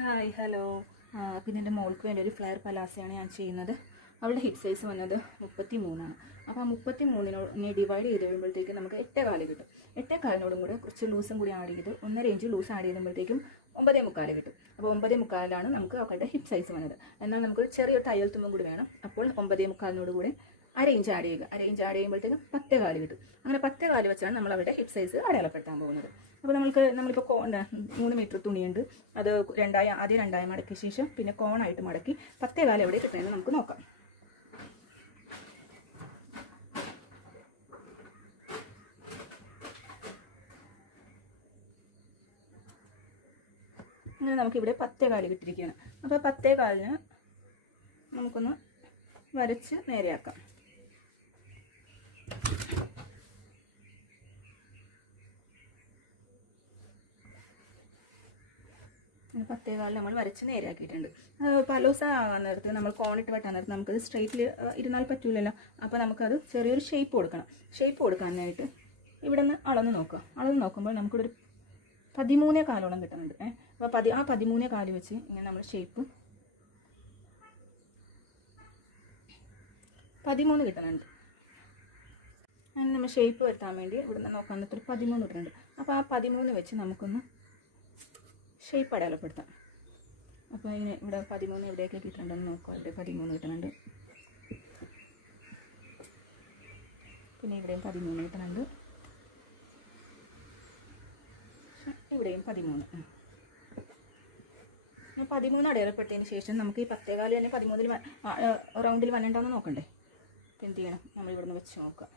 Hi hello. പിന്നെ എൻ്റെ മോൾക്ക് വേണ്ടി ഒരു ഫ്ലെയർ പലാസയാണ് ഞാൻ ചെയ്യുന്നത്. അവളുടെ ഹിപ്പ് സൈസ് വന്നത് 33 അപ്പോൾ ആ 33 ഡിവൈഡ് ചെയ്ത് കഴിയുമ്പോഴത്തേക്കും നമുക്ക് 8.25 കിട്ടും. 8.25 കൂടെ കുറച്ച് ലൂസും കൂടി ആഡ് ചെയ്ത് 1.5 ഇഞ്ച് ലൂസ് ആഡ് ചെയ്യുമ്പോഴത്തേക്കും 9.25 കിട്ടും. അപ്പോൾ 9.25 നമുക്ക് അവളുടെ ഹിപ്പ് സൈസ് വന്നത്. എന്നാൽ നമുക്ക് ചെറിയൊരു തയ്യൽ തുമ്പും കൂടി വേണം. അപ്പോൾ 9.25 കൂടെ അരയിഞ്ച് ആഡ് ചെയ്യുക. അരയിഞ്ച് ആഡ് ചെയ്യുമ്പോഴത്തേക്കും 10.25 കിട്ടും. അങ്ങനെ 10.25 വെച്ചാണ് നമ്മൾ അവരുടെ ഹിപ്പ് സൈസ് അടയാളപ്പെടുത്താൻ പോകുന്നത്. അപ്പോൾ നമ്മളിപ്പോൾ 3 മീറ്റർ തുണിയുണ്ട്. അത് ആദ്യം രണ്ടായി മടക്കിയ ശേഷം പിന്നെ കോണായിട്ട് മടക്കി 10.25 എവിടെ കിട്ടുന്നതെന്ന് നമുക്ക് നോക്കാം. അങ്ങനെ നമുക്കിവിടെ 10.25 കിട്ടിയിരിക്കുകയാണ്. അപ്പോൾ 10.25 നമുക്കൊന്ന് വരച്ച് നേരെയാക്കാം. അങ്ങനെ 10.25 നമ്മൾ വരച്ച് നേരെയാക്കിയിട്ടുണ്ട്. പലോസ ആകാൻ നേരത്ത് നമ്മൾ കോണിട്ട് വെട്ടാൻ നേരത്ത് നമുക്കത് സ്ട്രെയിറ്റിൽ ഇരുന്നാൽ പറ്റൂലല്ലോ. അപ്പോൾ നമുക്കത് ചെറിയൊരു ഷേപ്പ് കൊടുക്കണം. ഷേപ്പ് കൊടുക്കാനായിട്ട് ഇവിടെ നിന്ന് അളന്ന് നോക്കുക. അളന്ന് നോക്കുമ്പോൾ നമുക്കിവിടെ ഒരു 13 കാലോളം കിട്ടുന്നുണ്ട്. അപ്പോൾ ആ 13 കാല് വെച്ച് ഇങ്ങനെ നമ്മൾ ഷേപ്പ് 13 കിട്ടുന്നുണ്ട്. അങ്ങനെ നമ്മൾ ഷേപ്പ് വരുത്താൻ വേണ്ടി ഇവിടെ നിന്ന് നോക്കാൻ നേരത്ത് 13 കിട്ടുന്നുണ്ട്. അപ്പോൾ ആ 13 വെച്ച് നമുക്കൊന്ന് ഷേപ്പ് അടയാളപ്പെടുത്താം. അപ്പോൾ ഇങ്ങനെ ഇവിടെ 13 എവിടെയൊക്കെ കിട്ടുന്നുണ്ടെന്ന് നോക്കുക. ഇവിടെ 13 കിട്ടുന്നുണ്ട്. പിന്നെ ഇവിടെയും 13 കിട്ടുന്നുണ്ട്. ഇവിടെയും 13. 13 അടയാളപ്പെടുത്തിയതിന് ശേഷം നമുക്ക് ഈ 10.25 തന്നെ 13 റൗണ്ടിൽ വരണ്ടാന്ന് നോക്കണ്ടേ. അപ്പം എന്ത് ചെയ്യണം? നമ്മളിവിടുന്ന് വെച്ച് നോക്കാം.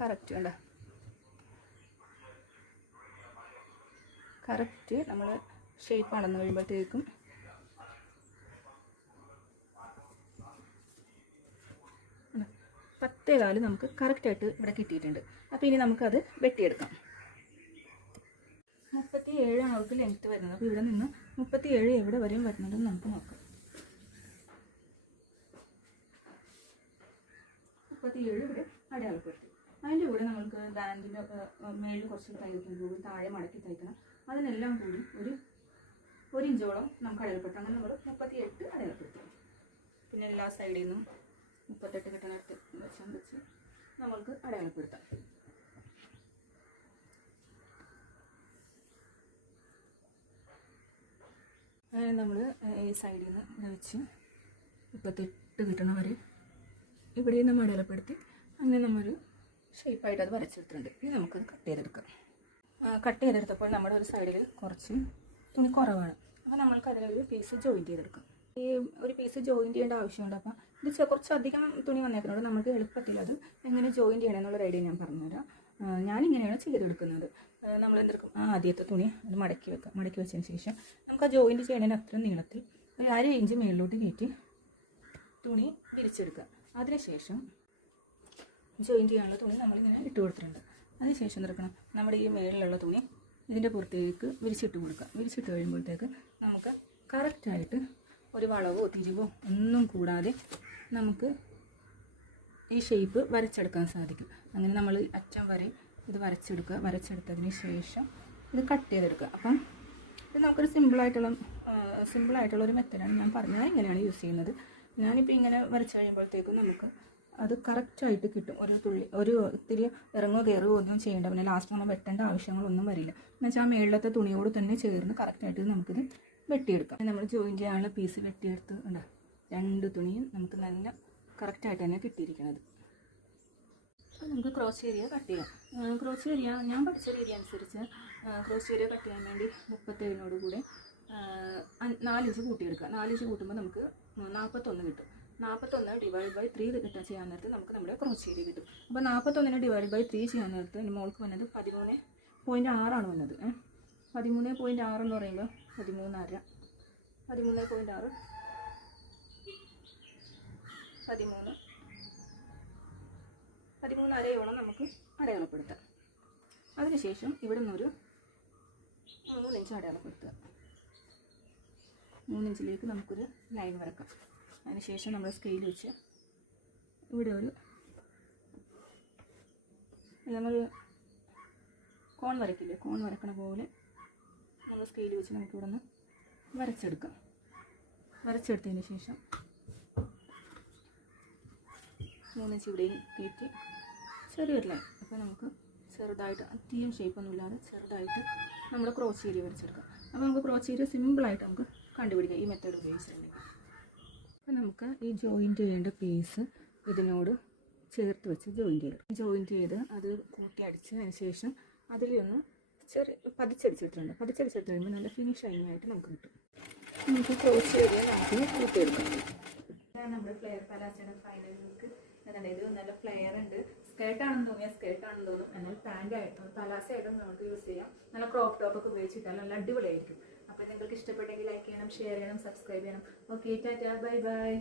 കറക്റ്റ് വേണ്ട. കറക്റ്റ് നമ്മൾ ഷേപ്പ് അളന്ന് കഴിയുമ്പോഴത്തേക്കും പത്തേകാല് നമുക്ക് കറക്റ്റായിട്ട് ഇവിടെ കിട്ടിയിട്ടുണ്ട്. അപ്പോൾ ഇനി നമുക്കത് വെട്ടിയെടുക്കാം. 37 അവർക്ക് ലെങ്ത്ത് വരുന്നത്. അപ്പോൾ ഇവിടെ നിന്ന് 37 എവിടെ വരെയും വരുന്നുണ്ടെന്ന് നമുക്ക് നോക്കാം. 37 ഇവിടെ അടയാളപ്പെടുത്തി. അതിൻ്റെ കൂടെ നമുക്ക് ബാൻഡിൻ്റെ മേളിൽ കുറച്ച് തയ്ക്കും കൂടി താഴെ മടക്കി തയ്ക്കണം. അതിനെല്ലാം കൂടി ഒരു ഇഞ്ചോളം നമുക്ക് അടയാളപ്പെടുത്താം. അങ്ങനെ നമ്മൾ 38 അടയാളപ്പെടുത്തും. പിന്നെ എല്ലാ സൈഡിൽ നിന്നും 38 കിട്ടാനായിട്ട് വെച്ച് നമ്മൾക്ക് അടയാളപ്പെടുത്താം. അങ്ങനെ നമ്മൾ ഈ സൈഡിൽ നിന്ന് ഇവിടെ വെച്ച് 38 കിട്ടണവരെ ഇവിടെയും നമ്മൾ അടയാളപ്പെടുത്തി അങ്ങനെ നമ്മളൊരു ഷേപ്പായിട്ട് അത് വരച്ചെടുത്തിട്ടുണ്ട്. ഇനി നമുക്കത് കട്ട് ചെയ്തെടുക്കാം. കട്ട് ചെയ്തെടുത്തപ്പോൾ നമ്മുടെ ഒരു സൈഡിൽ കുറച്ച് തുണി കുറവാണ്. അപ്പോൾ നമ്മൾക്ക് അതിലൊരു പീസ് ജോയിൻറ്റ് ചെയ്തെടുക്കാം. ഈ ഒരു പീസ് ജോയിൻറ്റ് ചെയ്യേണ്ട ആവശ്യമുണ്ട്. അപ്പോൾ ഇത് കുറച്ചധികം തുണി വന്നേക്കുന്നതുകൊണ്ട് നമുക്ക് എളുപ്പത്തിൽ അത് എങ്ങനെ ജോയിൻറ്റ് ചെയ്യണമെന്നുള്ളൊരു ഐഡിയ ഞാൻ പറഞ്ഞുതരാം. ഞാനിങ്ങനെയാണ് ചെയ്തെടുക്കുന്നത്. നമ്മൾ എന്തെടുക്കും? ആദ്യത്തെ തുണി അത് മടക്കി വെക്കാം. മടക്കി വെച്ചതിന് ശേഷം നമുക്ക് ആ ജോയിൻറ്റ് ചെയ്യണതിന് അത്ര നീളത്തിൽ ഒരു 1/2 ഇഞ്ച് മേളിലോട്ട് കയറ്റി തുണി വിരിച്ചെടുക്കുക. അതിനുശേഷം ജോയിൻറ്റ് ചെയ്യാനുള്ള തുണി നമ്മളിങ്ങനെ ഇട്ട് കൊടുത്തിട്ടുണ്ട്. അതിനുശേഷം എന്തെടുക്കണം? നമ്മുടെ ഈ മേളിലുള്ള തുണി ഇതിൻ്റെ പുറത്തേക്ക് വിരിച്ചിട്ട് കൊടുക്കുക. വിരിച്ചിട്ട് കഴിയുമ്പോഴത്തേക്ക് നമുക്ക് കറക്റ്റായിട്ട് ഒരു വളവോ തിരിവോ ഒന്നും കൂടാതെ നമുക്ക് ഈ ഷേപ്പ് വരച്ചെടുക്കാൻ സാധിക്കും. അങ്ങനെ നമ്മൾ അറ്റം വരെ ഇത് വരച്ചെടുക്കുക. വരച്ചെടുത്തതിന് ശേഷം ഇത് കട്ട് ചെയ്തെടുക്കുക. അപ്പം ഇത് നമുക്കൊരു സിമ്പിളായിട്ടുള്ളൊരു മെത്തേഡാണ് ഞാൻ പറഞ്ഞത്. ഇങ്ങനെയാണ് യൂസ് ചെയ്യുന്നത്. ഞാനിപ്പോൾ ഇങ്ങനെ വരച്ച് കഴിയുമ്പോഴത്തേക്കും നമുക്ക് അത് കറക്റ്റായിട്ട് കിട്ടും. ഒരു ഇത്തിരി ഇറങ്ങോ കയറുകയോ ഒന്നും ചെയ്യേണ്ട. പിന്നെ ലാസ്റ്റ് നമ്മൾ വെട്ടേണ്ട ആവശ്യങ്ങളൊന്നും വരില്ല. എന്നുവെച്ചാൽ ആ മേളിലത്തെ തുണിയോട് തന്നെ ചേർന്ന് കറക്റ്റായിട്ട് നമുക്കിത് വെട്ടിയെടുക്കാം. നമ്മൾ ജോയിൻ ചെയ്യാനുള്ള പീസ് വെട്ടിയെടുത്ത് ഉണ്ട്. 2 തുണിയും നമുക്ക് നല്ല കറക്റ്റായിട്ട് തന്നെ കിട്ടിയിരിക്കുന്നത്. അപ്പോൾ നമുക്ക് ക്രോസ് ഏരിയ കട്ട് ചെയ്യാം. ക്രോസ് ഏരിയ ഞാൻ പഠിച്ച രീതി അനുസരിച്ച് ക്രോസ് ഏരിയ കട്ട് ചെയ്യാൻ വേണ്ടി 37 കൂടെ 4 ഇഞ്ച് കൂട്ടിയെടുക്കുക. 4 ഇഞ്ച് കൂട്ടുമ്പോൾ നമുക്ക് 41 കിട്ടും. 41 ഡിവൈഡ് ബൈ 3 കിട്ടാൻ ചെയ്യാൻ നേരത്ത് നമുക്ക് നമ്മുടെ ക്രോസ് ഏരിയ കിട്ടും. അപ്പോൾ 41 ഡിവൈഡ് ബൈ 3 ചെയ്യാൻ നേരത്ത് എൻ്റെ മോൾക്ക് വന്നത് 13.6 വന്നത്. 13.6 എന്ന് പറയുമ്പോൾ 13.5 13.5 നമുക്ക് അടയാളപ്പെടുത്താം. അതിനുശേഷം ഇവിടെ നിന്നൊരു 3 ഇഞ്ച് അടയാളപ്പെടുത്തുക. 3 ഇഞ്ചിലേക്ക് നമുക്കൊരു ലൈൻ വരക്കാം. അതിനുശേഷം നമ്മൾ സ്കെയിൽ വെച്ച് ഇവിടെ ഒരു നമ്മൾ കോൺ വരയ്ക്കില്ലേ, കോൺ വരക്കണ പോലെ നമ്മൾ സ്കെയിൽ വെച്ച് നമുക്ക് ഇവിടെ നിന്ന് വരച്ചെടുക്കാം. വരച്ചെടുത്തതിന് ശേഷം 3 ഇഞ്ച് ഇവിടെയും കയറ്റി ചെറിയൊരു ലൈൻ. അപ്പോൾ നമുക്ക് ചെറുതായിട്ട് അധികം ഷേപ്പൊന്നും ഇല്ലാതെ ചെറുതായിട്ട് നമ്മൾ ക്രോച്ച് ഏരിയ വരച്ചെടുക്കാം. അപ്പോൾ നമുക്ക് ക്രോച്ച് ഏരിയ സിമ്പിളായിട്ട് നമുക്ക് കണ്ടുപിടിക്കാം ഈ മെത്തേഡ് ഉപയോഗിച്ചിട്ടുണ്ടെങ്കിൽ. അപ്പോൾ നമുക്ക് ഈ ജോയിൻറ്റ് ചെയ്യേണ്ട പീസ് ഇതിനോട് ചേർത്ത് വെച്ച് ജോയിൻറ്റ് ചെയ്ത് അത് കൂട്ടി അടിച്ചതിന് ശേഷം അതിലൊന്ന് പതിച്ചടിച്ചിട്ടുണ്ട്. പതിച്ചടിച്ചിട്ട് കഴിയുമ്പോൾ നല്ല ഫിനിഷിങ് ആയിട്ട് നമുക്ക് കിട്ടും. നമുക്ക് ക്രോച്ച് ഏരിയ നമുക്ക് കൂട്ടിയെടുക്കാം. നമ്മുടെ ഫ്ലെയർ പലാസയുടെ ഫൈനൽ ലുക്ക്. ഇത് നല്ല ഫ്ലെയർ ഉണ്ട്. സ്കേർട്ടാണെന്ന് തോന്നും. എന്നാൽ പാൻ്റ് ആയിട്ടും പലാസ ആയിട്ടും നമുക്ക് യൂസ് ചെയ്യാം. നല്ല ക്രോപ്പ് ടോപ്പൊക്കെ ഉപയോഗിച്ചിട്ടാൽ നല്ല അടിപൊളിയായിരിക്കും. അപ്പോൾ നിങ്ങൾക്ക് ഇഷ്ടപ്പെട്ടെങ്കിൽ ലൈക്ക് ചെയ്യണം, ഷെയർ ചെയ്യണം, സബ്സ്ക്രൈബ് ചെയ്യണം. Okay, Tata, bye bye.